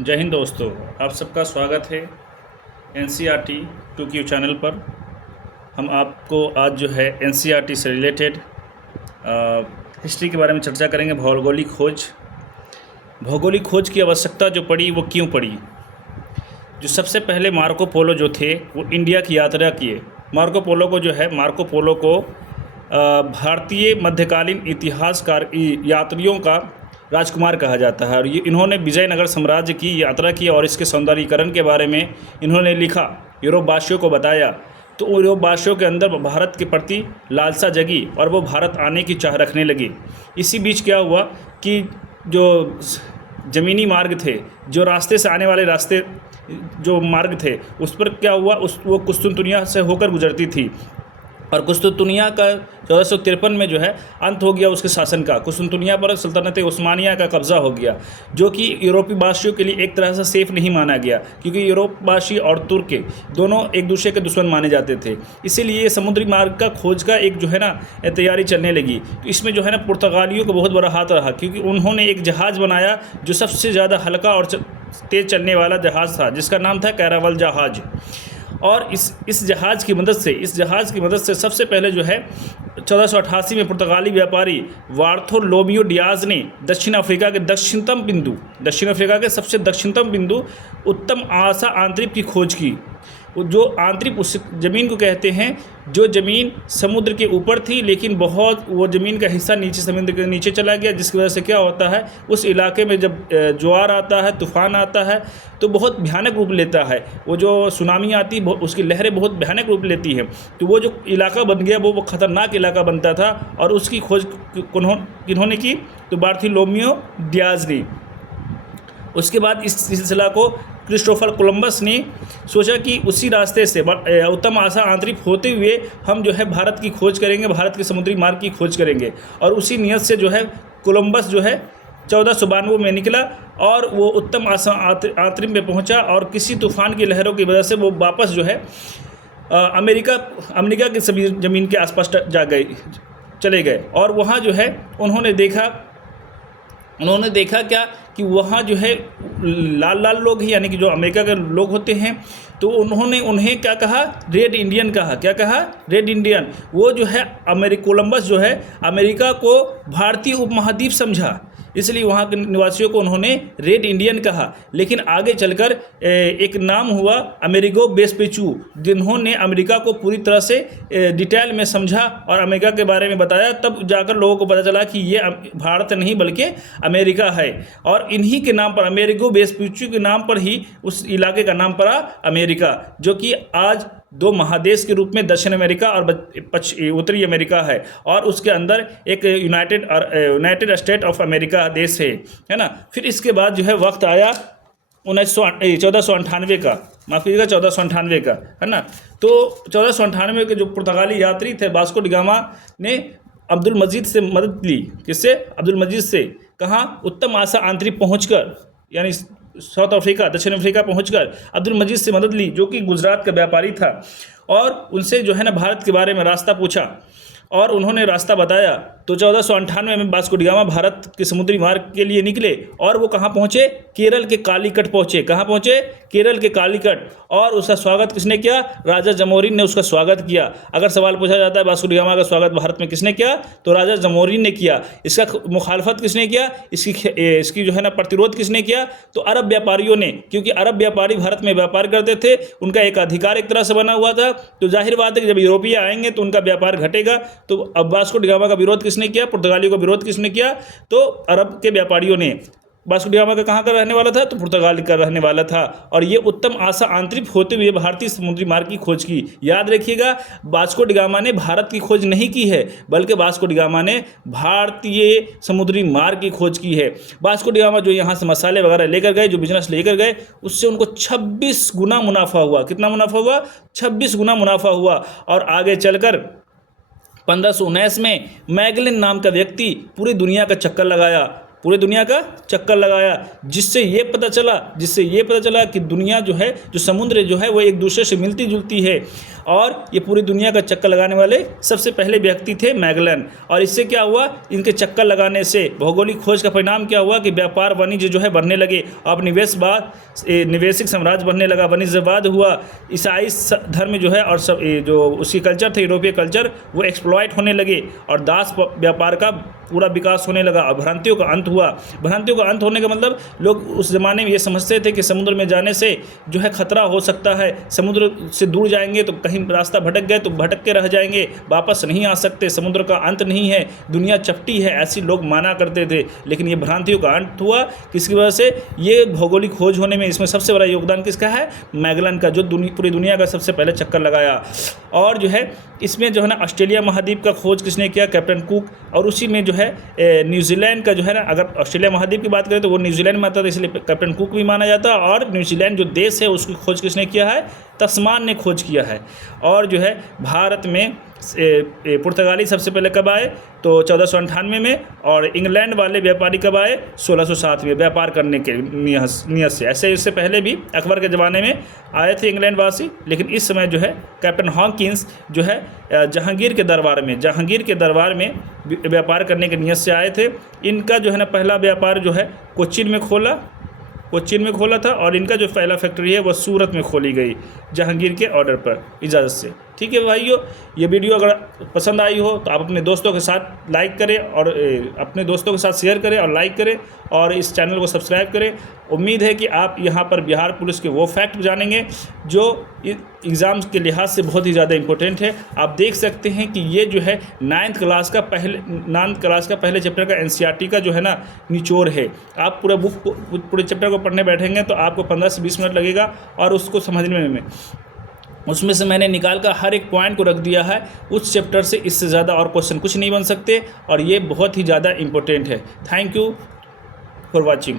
जय हिंद दोस्तों, आप सबका स्वागत है NCERT 2Q चैनल पर। हम आपको आज जो है NCERT से रिलेटेड हिस्ट्री के बारे में चर्चा करेंगे। भौगोलिक खोज की आवश्यकता जो पड़ी वो क्यों पड़ी। जो सबसे पहले मार्को पोलो जो थे वो इंडिया की यात्रा किए। मार्को पोलो को भारतीय मध्यकालीन इतिहासकार यात्रियों का राजकुमार कहा जाता है और इन्होंने विजयनगर साम्राज्य की यात्रा की और इसके सौंदर्यीकरण के बारे में इन्होंने लिखा, यूरोपवासियों को बताया। तो यूरोपवासियों के अंदर भारत के प्रति लालसा जगी और वो भारत आने की चाह रखने लगे। इसी बीच क्या हुआ कि जो ज़मीनी मार्ग थे, जो रास्ते से आने वाले रास्ते जो मार्ग थे, उस पर क्या हुआ, वो कुस्तुनतुनिया से होकर गुजरती थी और कुस्तुनतुनिया का 1453 में जो है अंत हो गया उसके शासन का। कुस्तुनतुनिया पर सल्तनत उस्मानिया का कब्ज़ा हो गया, जो कि यूरोपीय वासियों के लिए एक तरह से सेफ़ नहीं माना गया, क्योंकि यूरोपवासी और तुर्क दोनों एक दूसरे के दुश्मन माने जाते थे। इसीलिए समुद्री मार्ग का खोज का एक जो है ना तैयारी चलने लगी। तो इसमें जो है ना पुर्तगालियों को बहुत बड़ा हाथ रहा, क्योंकि उन्होंने एक जहाज़ बनाया जो सबसे ज़्यादा हल्का और तेज़ चलने वाला जहाज़ था, जिसका नाम था कैरावल जहाज़। और इस जहाज़ की मदद से सबसे पहले जो है 1488 में पुर्तगाली व्यापारी बार्थोलोमियो डियाज ने दक्षिण अफ्रीका के सबसे दक्षिणतम बिंदु उत्तम आशा आंतरिक की खोज की। जो आंतरिक उस ज़मीन को कहते हैं जो ज़मीन समुद्र के ऊपर थी, लेकिन बहुत वो ज़मीन का हिस्सा नीचे समुद्र के नीचे चला गया, जिसकी वजह से क्या होता है, उस इलाके में जब ज्वार आता है, तूफ़ान आता है, तो बहुत भयानक रूप लेता है। वो जो सुनामी आती उसकी लहरें बहुत भयानक रूप लेती हैं। तो वो जो इलाका बन गया वो ख़तरनाक इलाका बनता था और उसकी खोज किन्होंने की, तो बार्थोलोमियो डियाज ने। उसके बाद इस सिलसिला को क्रिस्टोफर कोलंबस ने सोचा कि उसी रास्ते से उत्तम आशा आंतरिक होते हुए हम जो है भारत की खोज करेंगे, भारत के समुद्री मार्ग की खोज करेंगे। और उसी नियत से जो है कोलंबस जो है 1492 में निकला और वो उत्तम आशा आंतरिक में पहुंचा और किसी तूफ़ान की लहरों की वजह से वो वापस जो है अमेरिका की सभी ज़मीन के आसपास चले गए। और वहाँ जो है उन्होंने देखा क्या कि वहाँ जो है लाल लोग हैं, यानी कि जो अमेरिका के लोग होते हैं, तो उन्होंने उन्हें क्या कहा, रेड इंडियन कहा। क्या कहा? Red Indian. वो जो है कोलंबस जो है अमेरिका को भारतीय उपमहाद्वीप समझा, इसलिए वहाँ के निवासियों को उन्होंने रेड इंडियन कहा। लेकिन आगे चलकर एक नाम हुआ अमेरिगो वेस्पुची, जिन्होंने अमेरिका को पूरी तरह से डिटेल में समझा और अमेरिका के बारे में बताया। तब जाकर लोगों को पता चला कि ये भारत नहीं बल्कि अमेरिका है। और इन्हीं के नाम पर, अमेरिगो वेस्पुची के नाम पर ही उस इलाके का नाम पड़ा अमेरिका, जो कि आज दो महादेश के रूप में दक्षिण अमेरिका और उत्तरी अमेरिका है, और उसके अंदर एक यूनाइटेड स्टेट ऑफ अमेरिका देश है ना। फिर इसके बाद जो है वक्त आया 1498 का, माफ़ कीजिएगा 1498 का, है ना। तो 1498 के जो पुर्तगाली यात्री थे वास्को डी गामा ने अब्दुल मजीद से मदद ली। किससे? अब्दुल मजीद से। कहाँ? उत्तम आशा आंतरिक पहुँचकर, यानी दक्षिण अफ्रीका पहुंचकर अब्दुल मजीद से मदद ली, जो कि गुजरात का व्यापारी था। और उनसे जो है ना भारत के बारे में रास्ता पूछा और उन्होंने रास्ता बताया। तो 1498 में वास्को डी गामा भारत के समुद्री मार्ग के लिए निकले और वो कहाँ पहुँचे? केरल के कालीकट पहुँचे। कहाँ पहुँचे? केरल के कालीकट। और उसका स्वागत किसने किया? राजा जमोरिन ने उसका स्वागत किया। अगर सवाल पूछा जाता है वास्को डी गामा का स्वागत भारत में किसने किया, तो राजा जमोरिन ने किया। इसका मुखालफत किसने किया, इसकी जो है ना प्रतिरोध किसने किया, तो अरब व्यापारियों ने, क्योंकि अरब व्यापारी भारत में व्यापार करते थे, उनका एक अधिकार एक तरह से बना हुआ था। तो जाहिर बात है कि जब यूरोपीय आएंगे तो उनका व्यापार घटेगा। तो अब वास्को डी गामा का विरोध किसने किया? पुर्तगालियों का विरोध किसने किया? तो अरब के व्यापारियों ने। वास्को डी गामा का कहाँ का रहने वाला था? तो पुर्तगाल का रहने वाला था। और ये उत्तम आशा आंतरिक होते हुए भारतीय समुद्री मार्ग की खोज की। याद रखिएगा, वास्को डी गामा ने भारत की खोज नहीं की है, बल्कि वास्को डी गामा ने भारतीय समुद्री मार्ग की खोज की है। वास्को डी गामा जो यहाँ से मसाले वगैरह लेकर गए, जो बिजनेस लेकर गए, उससे उनको 26 गुना मुनाफा हुआ। कितना मुनाफा हुआ? 26 गुना मुनाफा हुआ। और आगे चलकर 1519 में मैगलन नाम का व्यक्ति पूरी दुनिया का चक्कर लगाया पूरे दुनिया का चक्कर लगाया, जिससे ये पता चला कि दुनिया जो है, जो समुद्र जो है वो एक दूसरे से मिलती जुलती है। और ये पूरी दुनिया का चक्कर लगाने वाले सबसे पहले व्यक्ति थे मैगलन। और इससे क्या हुआ, इनके चक्कर लगाने से भौगोलिक खोज का परिणाम क्या हुआ कि व्यापार वाणिज्य जो है बढ़ने लगे। अब निवेशिक साम्राज्य बढ़ने लगा, वाणिज्यवाद हुआ, ईसाई धर्म जो है और सब जो उसकी कल्चर थे, यूरोपीय कल्चर, वो एक्सप्लॉइट होने लगे और दास व्यापार का पूरा विकास होने लगा और भ्रांतियों का अंत हुआ। भ्रांतियों का अंत होने का मतलब लोग उस ज़माने में ये समझते थे कि समुद्र में जाने से जो है खतरा हो सकता है, समुद्र से दूर जाएंगे तो कहीं रास्ता भटक गए तो भटक के रह जाएंगे, वापस नहीं आ सकते, समुद्र का अंत नहीं है, दुनिया चपटी है, ऐसी लोग माना करते थे। लेकिन ये भ्रांतियों का अंत हुआ, किसकी वजह से? ये भौगोलिक खोज होने में इसमें सबसे बड़ा योगदान किसका है? मैगलन का, जो पूरी दुनिया का सबसे पहले चक्कर लगाया। और जो है इसमें जो है ना ऑस्ट्रेलिया महाद्वीप का खोज किसने किया? Captain cook. और उसी में जो है न्यूजीलैंड का जो है ना, अगर ऑस्ट्रेलिया महाद्वीप की बात करें तो वो न्यूजीलैंड में आता था, इसलिए कैप्टन कुक भी माना जाता है। और न्यूजीलैंड जो देश है उसकी खोज किसने किया है? तस्मान ने खोज किया है। और जो है भारत में पुर्तगाली सबसे पहले कब आए? तो 1498 में। और इंग्लैंड वाले व्यापारी कब आए? 1607 में, व्यापार करने के नियत से। ऐसे इससे पहले भी अकबर के ज़माने में आए थे इंग्लैंड वासी, लेकिन इस समय जो है कैप्टन हॉकिंस जो है जहांगीर के दरबार में व्यापार करने के नियत से आए थे। इनका जो है ना पहला व्यापार जो है कोच्चिन में खोला था। और इनका जो पहला फैक्ट्री है वो सूरत में खोली गई जहांगीर के ऑर्डर पर, इजाज़त से। ठीक है भाइयों, ये वीडियो अगर पसंद आई हो तो आप अपने दोस्तों के साथ लाइक करें और अपने दोस्तों के साथ शेयर करें और लाइक करें और इस चैनल को सब्सक्राइब करें। उम्मीद है कि आप यहाँ पर बिहार पुलिस के वो फैक्ट जानेंगे जो एग्ज़ाम्स के लिहाज से बहुत ही ज़्यादा इम्पोर्टेंट है। आप देख सकते हैं कि ये जो है 9th क्लास का पहले चैप्टर का NCERT का जो है ना निचोड़ है। आप पूरे चैप्टर को पढ़ने बैठेंगे तो आपको 15 से 20 मिनट लगेगा और उसको समझने में उसमें से मैंने निकाल कर हर एक पॉइंट को रख दिया है। उस चैप्टर से इससे ज़्यादा और क्वेश्चन कुछ नहीं बन सकते और ये बहुत ही ज़्यादा इम्पोर्टेंट है। Thank you for watching.